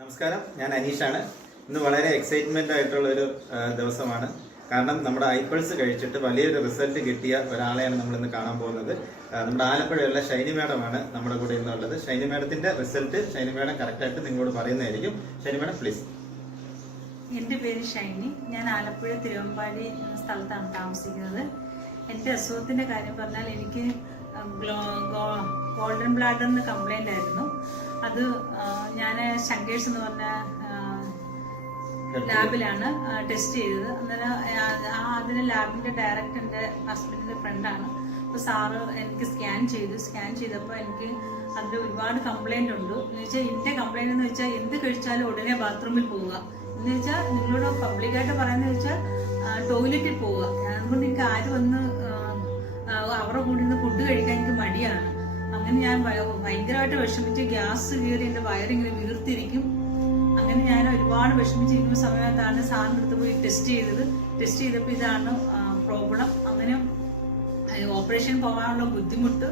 നമസ്കാരം, ഞാൻ അനീഷാണ്. ഇന്ന് വളരെ എക്സൈറ്റ്മെന്റ് ആയിട്ടുള്ള ഒരു ദിവസമാണ്. കാരണം നമ്മുടെ ഐപൾസ് കഴിച്ചിട്ട് വലിയൊരു റിസൾട്ട് കിട്ടിയ ഒരാളെയാണ് നമ്മൾ ഇന്ന് കാണാൻ പോകുന്നത്. നമ്മുടെ ആലപ്പുഴയുള്ള ഷൈനി മാഡമാണ് നമ്മുടെ കൂടെ ഇന്നുള്ളത്. ഷൈനി മാഡത്തിന്റെ റിസൾട്ട് ഷൈനി മാഡം കറക്റ്റായിട്ട് നിങ്ങളോട് പറയുന്നതായിരിക്കും. Shiny madam please. എൻ്റെ പേര് ഷൈനി. ഞാൻ ആലപ്പുഴ തിരുവമ്പാടി എന്ന സ്ഥലത്താണ് താമസിക്കുന്നത്. എൻ്റെ അസുഖത്തിൻ്റെ കാര്യം പറഞ്ഞാൽ എനിക്ക് ഗോൾഡൻ ബ്ലാഡറിന് കംപ്ലൈൻ്റ് ആയിരുന്നു. അത് ഞാൻ ശങ്കേഴ്സ് എന്ന് പറഞ്ഞ ലാബിലാണ് ടെസ്റ്റ് ചെയ്തത്. അന്നേരം അതിന് ലാബിൻ്റെ ഡയറക്ടർ എൻ്റെ ഹസ്ബൻഡിൻ്റെ ഫ്രണ്ടാണ്. അപ്പോൾ സാറ് എനിക്ക് സ്കാൻ ചെയ്തപ്പോൾ എനിക്ക് അതിൽ ഒരുപാട് കംപ്ലൈൻ്റ് ഉണ്ട്. എന്ന് വെച്ചാൽ എൻ്റെ കംപ്ലൈൻ്റ് എന്ന് വെച്ചാൽ എന്ത് കഴിച്ചാലും ഉടനെ ബാത്റൂമിൽ പോവുക. എന്ന് വെച്ചാൽ നിങ്ങളോട് പബ്ലിക്കായിട്ട് പറയുന്നത് വെച്ചാൽ ടോയ്ലറ്റിൽ പോവുക. അതുകൊണ്ട് എനിക്ക് ആര് വന്ന് അവരുടെ കൂടെ നിന്ന് ഫുഡ് കഴിക്കാൻ എനിക്ക് മടിയാണ്. അങ്ങനെ ഞാൻ ഭയങ്കരമായിട്ട് വിഷമിച്ച് ഗ്യാസ് കയറി എൻ്റെ വയറിങ്ങനെ വീർത്തിരിക്കും. അങ്ങനെ ഞാൻ ഒരുപാട് വിഷമിച്ചിരിക്കുന്ന സമയത്താണ് സാറിൻ്റെ അടുത്ത് പോയി ടെസ്റ്റ് ചെയ്തപ്പോൾ ഇതാണ് പ്രോബ്ലം. അങ്ങനെ ഓപ്പറേഷൻ പോകാനുള്ള ബുദ്ധിമുട്ട്.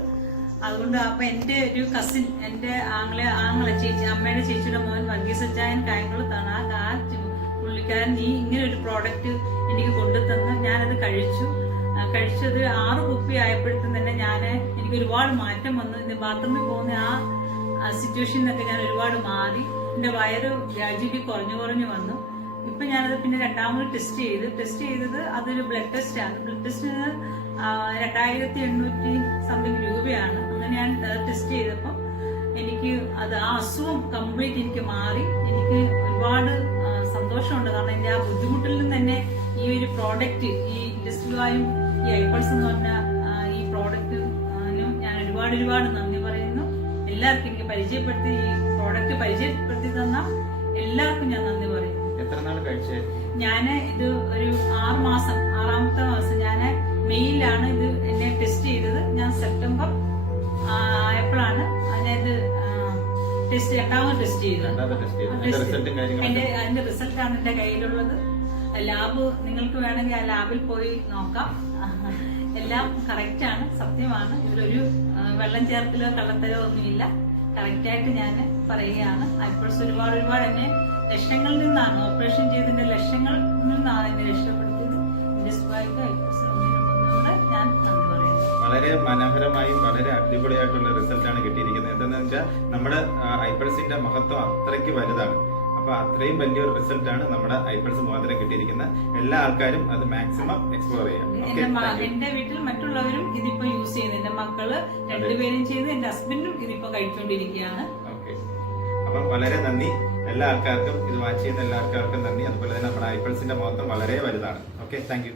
അതുകൊണ്ട് അപ്പം എൻ്റെ ഒരു കസിൻ, എൻ്റെ ആങ്ങളെ ചേച്ചി, അമ്മയുടെ ചേച്ചിയുടെ മോൻ വർഗീസ് അച്ചായൻ കായംകുളത്താണ്. ആ പുള്ളിക്കാരൻ ഇങ്ങനെ ഒരു പ്രോഡക്റ്റ് എനിക്ക് കൊണ്ടുതന്ന് ഞാനത് കഴിച്ചത് 6 കുപ്പി ആയപ്പോഴത്തേക്കും തന്നെ എനിക്ക് ഒരുപാട് മാറ്റം വന്നു. ഇന്ന് ബാത്റൂമിൽ പോകുന്ന ആ സിറ്റുവേഷനിലൊക്കെ ഞാൻ ഒരുപാട് മാറി. എൻ്റെ വയറ് ഗ്രാജുവലി കുറഞ്ഞു വന്നു. ഇപ്പം ഞാനത് പിന്നെ രണ്ടാമത് ടെസ്റ്റ് ചെയ്തത് അതൊരു ബ്ലഡ് ടെസ്റ്റാണ്. ബ്ലഡ് ടെസ്റ്റിന് 2800 സംതിങ് രൂപയാണ്. അങ്ങനെ ഞാൻ ടെസ്റ്റ് ചെയ്തപ്പോൾ എനിക്ക് ആ അസുഖം കംപ്ലീറ്റ് എനിക്ക് മാറി. എനിക്ക് ഒരുപാട് സന്തോഷമുണ്ട്. കാരണം എൻ്റെ ആ ബുദ്ധിമുട്ടിൽ നിന്ന് തന്നെ ഈ ഒരു പ്രോഡക്റ്റ്, ഈ ഇൻഡസ്ട്രിയുമായും ഈ ഐപൾസ് എന്ന് പറഞ്ഞ ഈ പ്രോഡക്റ്റിനും ഞാൻ ഒരുപാട് നന്ദി പറയുന്നു. എല്ലാവർക്കും എനിക്ക് ഈ പ്രോഡക്റ്റ് പരിചയപ്പെടുത്തി തന്ന എല്ലാവർക്കും ഞാൻ നന്ദി പറയുന്നു. എത്ര നാൾ കഴിച്ചേ? ഞാൻ ഇത് ഒരു 6-ാമത്തെ മാസം ഞാൻ മെയിലാണ് ഇത് എന്നെ ടെസ്റ്റ് ചെയ്തത്. ഞാൻ സെപ്റ്റംബർ ആയപ്പോഴാണ് ഞാനിത് രണ്ടാമത് ടെസ്റ്റ് ചെയ്തത്. അതിന്റെ റിസൾട്ടാണ് എന്റെ കയ്യിലുള്ളത്. ലാബ് നിങ്ങൾക്ക് വേണമെങ്കിൽ ആ ലാബിൽ പോയി നോക്കാം. എല്ലാം കറക്റ്റാണ്, സത്യമാണ്. ഇതിലൊരു വെള്ളം ചേർക്കലോ കള്ളത്തരോ ഒന്നുമില്ല. കറക്റ്റായിട്ട് ഞാൻ പറയുകയാണ്. ഐപൾസ് ഒരുപാട് എന്നെ ലക്ഷങ്ങളിൽ നിന്നാണ്, ഓപ്പറേഷൻ ചെയ്തതിന്റെ ലക്ഷങ്ങളിൽ നിന്നാണ് എന്നെ രക്ഷപ്പെടുത്തിയത്. ഇൻഡസ്ട്രിയായിട്ട് ഐപൾസ് ഞാൻ നന്ദി പറയുന്നു. വളരെ മനോഹരമായും വളരെ അടിപൊളിയായിട്ടുള്ള റിസൾട്ടാണ് കിട്ടിയിരിക്കുന്നത്. എന്താണെന്ന് വെച്ചാൽ നമ്മുടെ ഐപൾസിന്റെ മഹത്വം അത്രയ്ക്ക് വലുതാണ്. അപ്പൊ അത്രയും വലിയൊരു റിസൾട്ടാണ് നമ്മുടെ ഐപൾസ് മുഖാന്തരം കിട്ടിയിരിക്കുന്നത്. എല്ലാ ആൾക്കാരും അത് മാക്സിമം എക്സ്പ്ലോർ ചെയ്യാം. എന്റെ വീട്ടിൽ മറ്റുള്ളവരും ഇതിപ്പോ യൂസ് ചെയ്യുന്നു. എന്റെ മക്കള് 2 പേരും ചെയ്ത് എന്റെ ഹസ്ബൻഡും ഇതിപ്പോ കഴിച്ചുകൊണ്ടിരിക്കുകയാണ്. അപ്പം വളരെ നന്ദി എല്ലാ ആൾക്കാർക്കും. ഇത് വാച്ച് ചെയ്യുന്ന എല്ലാ ആൾക്കാർക്കും നന്ദി. അതുപോലെ തന്നെ നമ്മുടെ ഐപൾസിന്റെ മഹത്വം വളരെ വലുതാണ്. Okay, thank you.